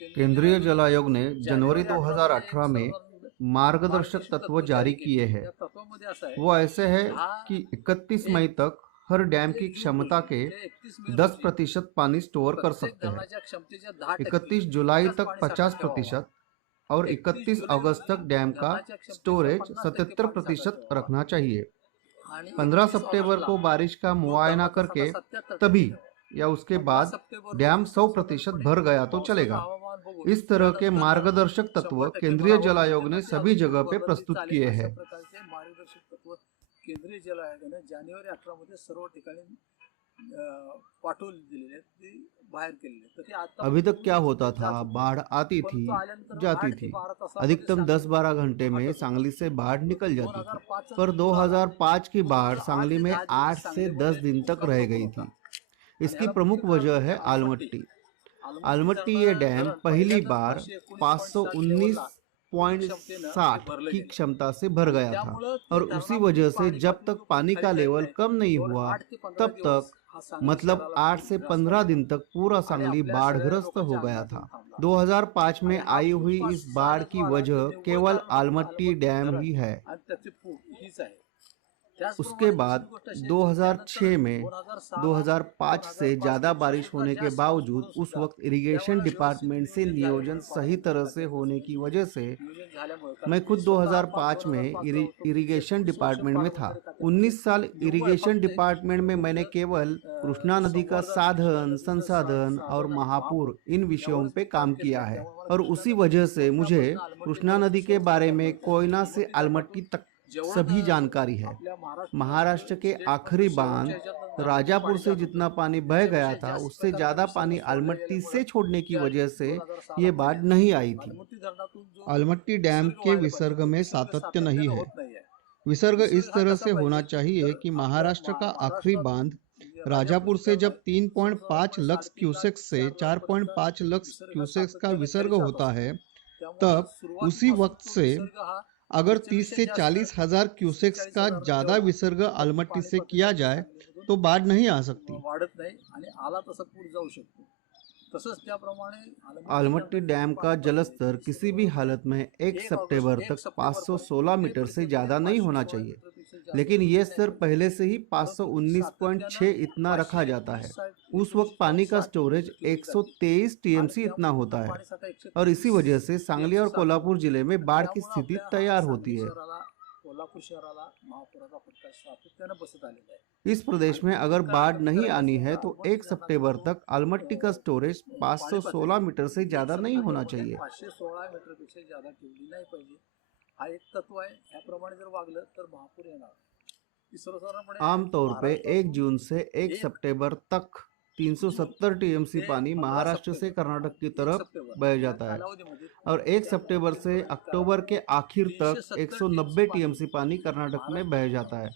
केंद्रीय जल आयोग ने जनवरी 2018 में मार्गदर्शक तत्व जारी किए हैं। वो ऐसे है कि 31 मई तक हर डैम की क्षमता के 10% पानी स्टोर कर सकते हैं, 31 जुलाई तक 50% और 31 अगस्त तक डैम का स्टोरेज 77% रखना चाहिए। 15 सितंबर को बारिश का मुआयना करके तभी या उसके बाद डैम 100% भर गया तो चलेगा। इस तरह के मार्गदर्शक तत्व केंद्रीय जल आयोग ने सभी जगह पे प्रस्तुत किए हैं। केंद्रीय जल आयोगाने जानेवारी 18 मध्ये सर्व ठिकाणी पाठवून दिलेले ते बाहेर केलेले। अभी तक क्या होता था, बाढ़ आती थी जाती थी, अधिकतम 10-12 घंटे में सांगली से बाढ़ निकल जाती थी, पर 2005 की बाढ़ सांगली में 8 से 10 दिन तक रह गई थी। इसकी प्रमुख वजह है आलमट्टी। आलमट्टी ये डैम पहली बार 519.60 की क्षमता से भर गया था और उसी वजह से जब तक पानी का लेवल कम नहीं हुआ तब तक मतलब 8 से 15 दिन तक पूरा सांगली बाढ़ग्रस्त हो गया था। 2005 में आई हुई इस बाढ़ की वजह केवल आलमट्टी डैम ही है। उसके बाद 2006 में 2005 से ज़्यादा बारिश होने के बावजूद उस वक्त इरिगेशन डिपार्टमेंट से नियोजन सही तरह से होने की वजह से मैं खुद 2005 में इरिगेशन डिपार्टमेंट में था। 19 साल इरिगेशन डिपार्टमेंट में मैंने केवल कृष्णा नदी का साधन, संसाधन और महापूर इन विषयों पे काम किया है और उसी वजह से मुझे कृष्णा नदी के बारे में कोयना से आलमट्टी तक सभी जानकारी है। महाराष्ट्र के आखिरी बांध राजापुर से जितना पानी बह गया था उससे ज्यादा पानी आलमट्टी से छोड़ने की वजह से ये बाढ़ नहीं आई थी। आलमट्टी डैम के विसर्ग में सातत्य नहीं है। विसर्ग इस तरह से होना चाहिए कि महाराष्ट्र का आखिरी बांध राजापुर से जब 3.5 लाख क्यूसेक से 4.5 लाख क्यूसेक का विसर्ग होता है तब उसी वक्त से अगर 30 से 40 हजार क्यूसेक्स का ज्यादा विसर्ग आलमट्टी से किया जाए तो बाढ़ नहीं आ सकती। आलमट्टी डैम का जलस्तर किसी भी हालत में 1 सितंबर तक 516 मीटर से ज्यादा नहीं होना चाहिए, लेकिन ये स्तर पहले से ही 519.6 इतना रखा जाता है। उस वक्त पानी का स्टोरेज 123 टीएमसी इतना होता है और इसी वजह से सांगली और कोल्हापुर जिले में बाढ़ की स्थिति तैयार होती है। इस प्रदेश में अगर बाढ़ नहीं आनी है तो 1 सितंबर तक आलमट्टी का स्टोरेज 516 मीटर से ज्यादा नहीं होना चाहिए। 516 मीटर पेक्षा ज्यादा ठेवली नाही पाहिजे, हा एक तत्व आहे। याप्रमाणे जर वागलं तर महापूर येणार। आमतौर पे 1 जून से 1 सितंबर तक 370 टीएमसी पानी महाराष्ट्र से कर्नाटक की तरफ बह जाता है और 1 सितंबर से अक्टूबर के आखिर तक 190 टीएमसी पानी कर्नाटक में बह जाता है।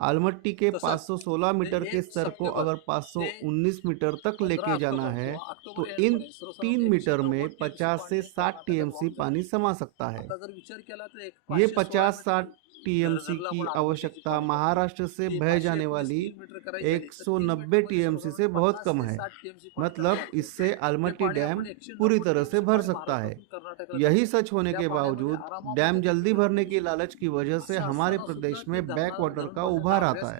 आलमट्टी के 516 मीटर के स्तर को अगर 519 मीटर तक लेके जाना है तो इन 3 मीटर में 50 से 60 टीएमसी पानी समा सकता है। ये 50-60 टीएमसी की आवश्यकता महाराष्ट्र से बह जाने वाली 190 टीएमसी से बहुत कम है। मतलब इससे आलमट्टी डैम पूरी तरह से भर सकता है। यही सच होने के बावजूद डैम जल्दी भरने की लालच की वजह से हमारे प्रदेश में बैक वाटर का उभार आता है।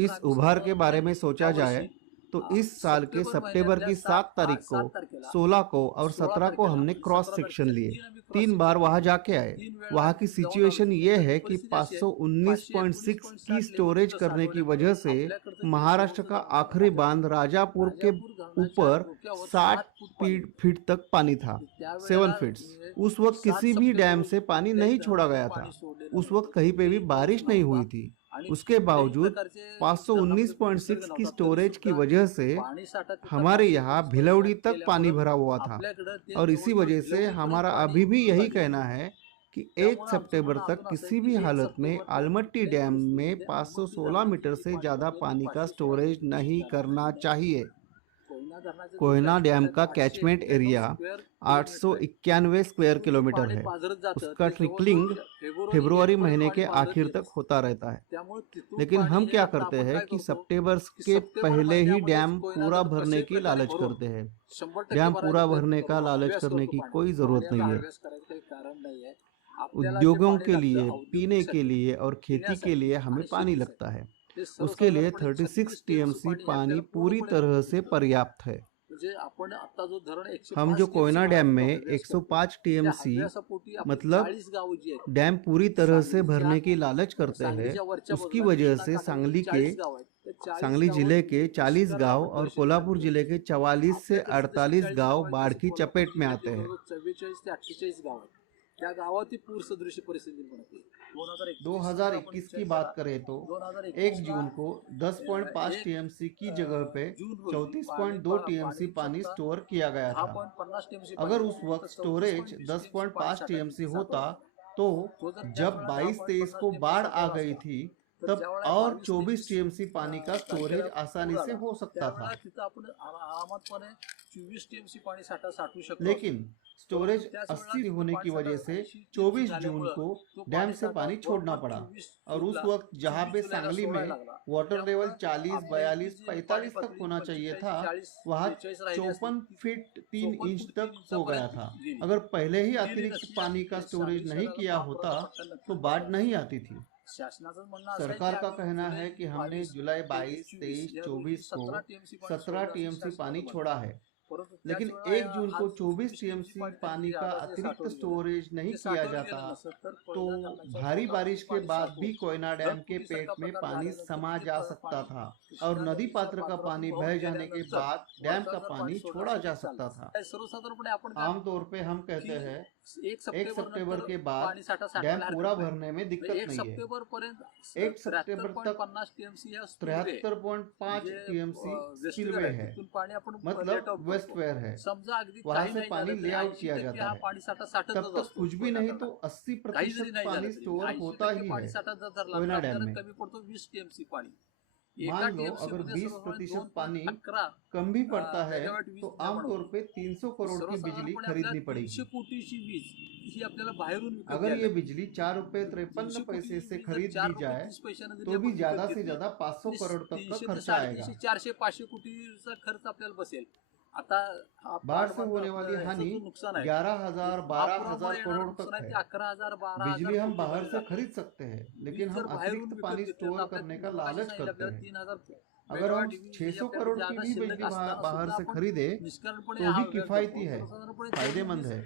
इस उभार के बारे में सोचा जाए तो इस साल के सितंबर की 7 तारीख को, 16 को और 17 को हमने क्रॉस सेक्शन लिए। 3 बार वहां जाके आए। वहां की सिचुएशन ये है कि 519.6 की स्टोरेज करने की वजह से महाराष्ट्र का आखिरी बांध राजापुर के ऊपर 60 फीट तक पानी था, 7 फीट। उस वक्त किसी भी डैम से पानी नहीं छोड़ा गया था। उस वक्त कहीं पे भी बारिश नहीं हुई थी। उसके बावजूद 519.6 की स्टोरेज की वजह से हमारे यहाँ भिलौड़ी तक पानी भरा हुआ था और इसी वजह से हमारा अभी भी यही कहना है कि 1 सितंबर तक किसी भी हालत में आलमट्टी डैम में 516 मीटर से ज्यादा पानी का स्टोरेज नहीं करना चाहिए। धरणाचं कोयना डैम का 591 कैचमेंट एरिया स्क्वेअर किलोमीटर आहे. 891 स्क्वायर किलोमीटर पाणी है। पाझरत जातं, उसका ते ट्रिकलिंग जवळजवळ फरवरी एंडपर्यंत महीने पाणी के वाहत आखिर येतं. तक होता रहता है। त्यामुळे तिथून लेकिन पाणी हम हे क्या आता करते आपण हैं काय कि करतो सितंबर की के सप्टेंबर पहले ही महिन्यामध्येच डैम कोयना पूरा धरण भरने कशा की प्रकारे लालच भरून करते हैं। 100% डैम भरायचा पूरा प्रयत्न भरने का करतो. लालच अभ्यास करने करतो की पाण्याचा. कोई जरूरत पाण्याचा नहीं है। अभ्यास करायचं काही कारण नाही आहे. आपल्याला जे उद्योगों पाणी के लागतं लिए, पीने के औद्योगिकसाठी, लिए और खेती के पिण्यासाठी लिए हमें आणि पानी शेतीसाठी लगता है। ते उसके लिए सर्वसाधारणपणे 36 36 TMC टीएमसी पाणी हे पानी आपल्याला पूरी पूर्णपणे तरह से पुरतं. पर्याप्त है। म्हणजे आपण आता जो धरण हम जो 105 कोयना TMC डैम भरायचा में अभ्यास करतो, 105 त्या टीएमसी अभ्यासापोटी आपण मतलब 40 गावं जी आहेत डैम पूरी तरह से सांगलीच्या भरने की लालच करते हैं, सांगलीच्या वरच्या उसकी बाजूला वजह कृष्णा से काठावरती 40 गाव आहेत. त्या 40 सांगली जिले के 40 निष्कारण गांव आपण और दर्शक कोल्हापुर करतो. जिले के 44 से आपल्याकडे जसे 48 40 गांव आहेत, बाढ़ तसे की कोल्हापूर चपेट में जिल्ह्यात आते हैं। जवळजवळ 44 ते 48 गाव आहेत. त्या गावात ही पूर सदृश परिस्थिती बनते. 2021 की बात करें तो 1 जून को 10.5 टीएमसी की जगह पे 34.2 टीएमसी पानी स्टोर किया गया था। 10.50 TMC अगर उस वक्त स्टोरेज 10.5 टीएमसी होता तो जब 22-23 को बाढ़ आ गई थी तब और 24 टीएमसी पानी का स्टोरेज आसानी से हो सकता था। तिथं आपण आरामातपणे 24 TMC पाणी साठा साठवू शकतो. लेकिन स्टोरेज 80 होने की वजह से 24 जून को डैम से पानी छोड़ना पड़ा और उस वक्त जहां पे सांगली में वाटर लेवल 40, 42, 45 तक होना चाहिए था वहां 54 फीट 3 इंच तक हो गया था। अगर पहले ही अतिरिक्त पानी का स्टोरेज नहीं किया होता तो बाढ़ नहीं आती थी। शासनाचं म्हणणं असं आहे की सरकार का आम्ही कहना जुलै है कि हमने 22, जुलाई 22, 23, 23, 24 को 17 टीएमसी पानी परंतु छोड़ा है, परंतु लेकिन त्याच 1 वेळेला जून को आज 24 TMC टीएमसी पाणी पानी का आता जे अतिरिक्त साठवलं गेलं, स्टोरेज नहीं ते किया साठवलं जाता गेलं नसतं तर तो कोयना धरणाच्या भारी पोटात बारिश के पाणी बाद साठवून भी कोयना डैम के धरफुटीसारखा पेट में प्रकार पानी झाल्यानंतर समा ते जा पाणी सकता था कृष्णा और नदी नदीच्या पात्र का पात्रातून पानी वाहून बह जाने के गेल्यानंतर बाद डैम वरचा का जर पानी सोडलं छोड़ा असेल जा तर सकता चालतं. था। सर्वसाधारणपणे आपण काय आमतौर पे हम कहते की हैं 1 1 सितंबर के बाद पाणी साठा डैम साठवायला पूरा हरकत नाही. भरने में दिक्कत 1 नहीं है। सप्टेंबर पर्यंत 1 सप्टेंबर तक 73.50 TMC या स्पिलवे 73.5 टीएमसी स्पिलवे है, तिथून पाणी आपण let मतलब out वेस्ट करतो. वेयर है, समजा अगदी वहां काही से नाही पानी झालं तरी ले आउट 80% किया जाता हा है। पाणी साठा साठतच तब तक असतो. कुछ भी कोयना नहीं तो धरणात. 80 काही जरी प्रतिशत नाही पानी झालं तरी स्टोर 80% होता ही पाणी है। साठा जर धरला तर कोयना डैम आपल्याला में कमी पडतो 20 TMC पाणी. एका मान लो TMC अगर मध्ये 20% पानी 2.11 कम भी पड़ता है मेगावॅट वीज तो निर्माण आमतौर होते. पे 300 करोड़ की बिजली सर्वसाधारणपणे खरीदनी आपल्याला 300 पड़ेगी। कोटीची वीज ही आपल्याला बाहेरून विकत अगर घ्यायला ये लागते. बिजली 4 रुपए 53 300 पैसे कोटीची से वीज जर खरीद 4 ली रुपये जाए 30 पैशानं जरी तो भी आपण ज्यादा विकत से घेतली, ज्यादा 500 करोड़ तक का 300 ते खर्चा आएगा। 350, 400, 500 कोटीचा खर्च आपल्याला बसेल. आता बाढ़ से होने वाली हानि नुकसान आहे 11,000, 12,000 करोड़ तक है। 11,000, 12,000 बिजली हम बाहर से खरीद सकते हैं, लेकिन हम अतिरिक्त पानी स्टोर करने का लालच करते हैं। 3000 अगर हम 600 करोड़ की भी बिजली बाहर से खरीदे तो भी किफायती है, फायदेमंद है।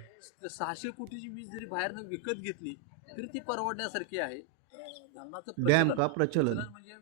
600 कोटीची वीज जरी बाहेरनं विकत घेतली तरी ती परवडण्यासारखी आहे. धरणाचं डैम का प्रचलन म्हणजे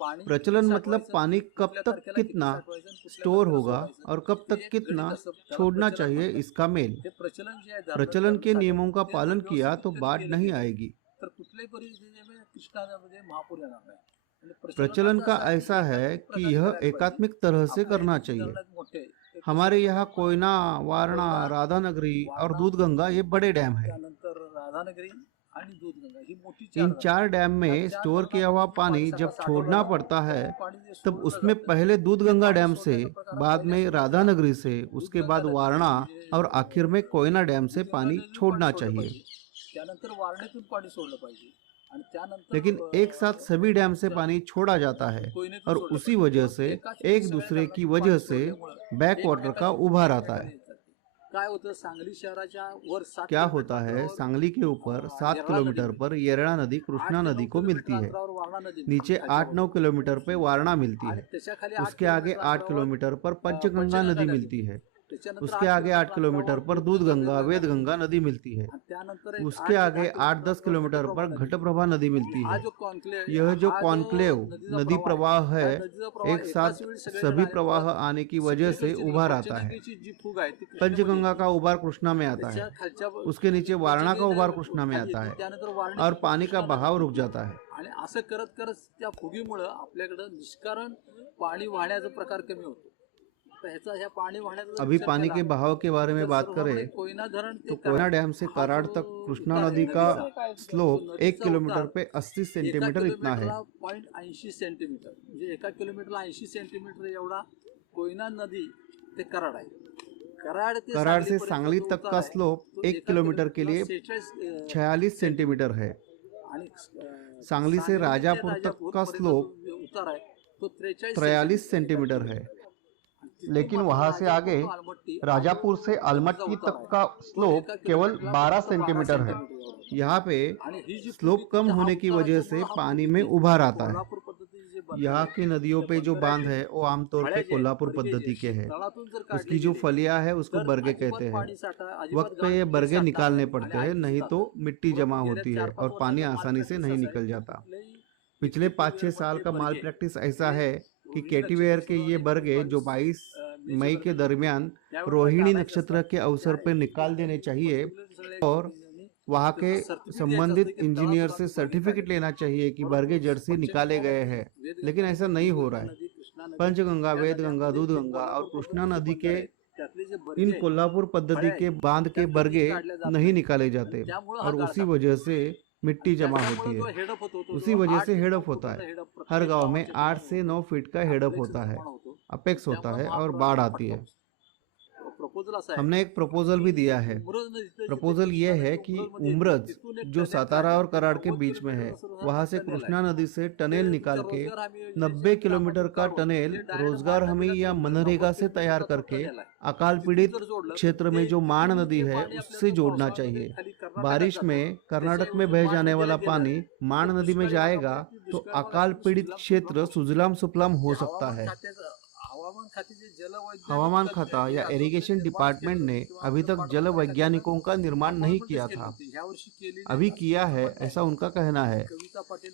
पाणी प्रचलन किती मतलब साठवायचं, पानी कब कुठल्या तक तारखेला किती कितना साठवायचं आणि कुठल्या स्टोर तारखेला होगा सोडायचं. और कब ते तक एक कितना गणित असतं, त्याला छोड़ना प्रचलन चाहिए, म्हणतात. इसका मेल। हे प्रचलन जे आहे प्रचलन के नियमों का ते पालन जर किया तो व्यवस्थित बाढ़ केलं नहीं गेलं आएगी। तर कुठल्याही परिस्थितीमध्ये कृष्णामध्ये महापूर येणार नाही. आणि प्रचलन प्रचलनाचं का असं आहे की ऐसा है एकात्मिक कि प्रकारे यह करायला पाहिजे. एकात्मिक तरह से आपल्या करना इथे चाहिए। धरणं मोठे आहे. ते हमारे कसं यहाँ कोयना, वारणा, राधानगरी और दूधगंगा ये बड़े डैम है। त्यानंतर राधानगरी आणि दूधगंगा ही मोठी चार इन धरणं. 4 डैम में या चार स्टोर किया हुआ धरणांमध्ये पानी साठा जब साठवला छोड़ना जातो. पड़ता है ते पाणी जे तब सोडलं उसमें जातं, पहले ते दूधगंगा पाणी डैम से, सोडण्याचा प्रकार बाद पहिल्या में सुरुवातीला राधानगरी से, उसके दूधगंगा बाद नदी वारणा म्हणजे और आखिर में कोयना डैम से दूधगंगा पानी नदीतून छोड़ना पाणी सोडलं चाहिए। पाहिजे. त्यानंतर वारणेतून पाणी सोडलं पाहिजे आणि त्यानंतर लेकिन एक साथ सभी डैम से पानी छोड़ा जाता है कोयनेतून और सोडलं उसी पाहिजे. वजह से एकाच वेळी एक सगळ्या दूसरे की धरणातून वजह पाणी से सोडल्यामुळं बैक वाटर का एकमेकांच्या उभा रहता ठिकाणी है। येत जाते. काय होतं सांगली शहराच्या वर 7 क्या किलोमीटर होता है, अंतरावर सांगली के ऊपर 7 येरळा किलोमीटर नदी पर येरड़ा नदी 8 कृष्णा ते 9 नदी को किलोमीटर मिलती है, अंतरावर वारणा नदी नीचे खालच्या 8-9 किलोमीटर पे वारणा मिलती आणि है, त्याच्याखाली 8 उसके आगे किलोमीटर 8 अंतरावर किलोमीटर पर पंचगंगा नदी मिलती है, त्याच्यानंतर उसके 8 आगे 8 किलोमीटर पर दूधगंगा, वेदगंगा नदी मिलती है, आणि त्यानंतर एक उसके 8 ते आगे 10 8-10 किलोमीटर पर घटप्रभा नदी. घटप्रभा नदी मिलती हा है। जो कॉन्क्लेव यह जो हा कॉन्क्लेव नदीचा नदी प्रवाह है, हा नदीचा प्रवाह एक एकाच साथ वेळी सगळे सभी जण प्रवाह आहेत. आने की वजह से सगळीकडची उभर आता है। पंचगंगेची जी फूग आहे ती कृष्णेमध्ये पंचगंगा का उबार कृष्णा में आता त्याच्या है, खालच्या उसके नीचे वारणा का उबार कृष्णा में खाली आता येते. त्यानंतर है वारणेतून और पानी का कृष्णा बहाव नदी. रुक जाता है। आणि असं करत करत त्या फुगीमुळं आपल्याकडं निष्कारण पाणी वाहण्याचा प्रकार कमी होतो. तर ह्याचा ह्या पाणी वाहण्याचा जर अभी विचार पानी केला के बहाव के बारे में तर बात सर्वप्रथम करें कोयना धरण ते तो कोयना डैम से हा कराड़ जो तक कृष्णा उतार नदी आहे का नदीचा, स्लोप तो 1 नदीचा किलोमीटर उतार पे 80 एका सेंटीमीटर इतना है। किलोमीटरला 0.80 सेंटीमीटर म्हणजे एका किलोमीटरला 80 सेंटीमीटर एवढा कोयना नदी ते कराड आहे. कराड ते कराड से सांगलीपर्यंत सांगली जो तक उतार का आहे, स्लोप तो 1 एका किलोमीटर के लिए किलोमीटरला 46 46 सेंटीमीटर है। आणि सांगली से ते राजापुर तक का पर्यंत स्लोप जो उतार आहे तो 43 सेंटीमीटर है। लेकिन वहां से आगे राजापुर से आलमट्टी तक का स्लोप केवल 12 सेंटीमीटर है। यहाँ पे स्लोप कम होने की वजह से पानी में उभार आता है। यहाँ की नदियों पे जो बांध है वो आमतौर पे कोल्हापुर पद्धति के हैं। उसकी जो फलियां है उसको बरगे कहते हैं। वक्त पे ये बरगे निकालने पड़ते हैं, नहीं तो मिट्टी जमा होती है और पानी आसानी से नहीं निकल जाता। पिछले 5-6 साल का माल प्रैक्टिस ऐसा है कि केटीवेयर के ये बरगे जो 22 मई के दरमियान रोहिणी नक्षत्र के अवसर पर निकाल देने चाहिए और वहाँ के संबंधित इंजीनियर से सर्टिफिकेट लेना चाहिए कि बरगे जड़ से निकाले गए हैं, लेकिन ऐसा नहीं हो रहा है। पंचगंगा, वेदगंगा, दूधगंगा और कृष्णा नदी के इन कोल्हापुर पद्धति के बांध के बरगे नहीं निकाले जाते और उसी वजह से मिट्टी जमा होती है। उसी वजह से हेडअप होता है। हर गांव में 8 से 9 फीट का हेडअप होता है, अपेक्स होता है और बाढ़ आती है। हमने एक प्रपोजल भी दिया है। प्रपोजल ये है कि उमरज जो सातारा और कराड़ के बीच में है, वहां से कृष्णा नदी से टनेल निकाल के 90 किलोमीटर का टनेल रोजगार हमी या मनरेगा से तैयार करके अकाल पीड़ित क्षेत्र में जो माण नदी है उससे जोड़ना चाहिए। बारिश में कर्नाटक में बह जाने वाला पानी माण नदी में जाएगा तो अकाल पीड़ित क्षेत्र सुजलाम सुफलाम हो सकता है। हवामान खाता या इरिगेशन डिपार्टमेंट ने अभी तक जल वैज्ञानिकों का निर्माण नहीं किया था, अभी किया है ऐसा उनका कहना है।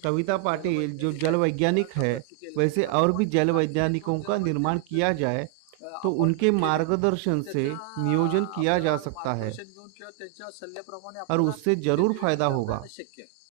कविता पाटिल जो जल वैज्ञानिक है, वैसे और भी जल वैज्ञानिकों का निर्माण किया जाए तो उनके मार्गदर्शन से नियोजन किया जा सकता है और उससे जरूर फायदा होगा।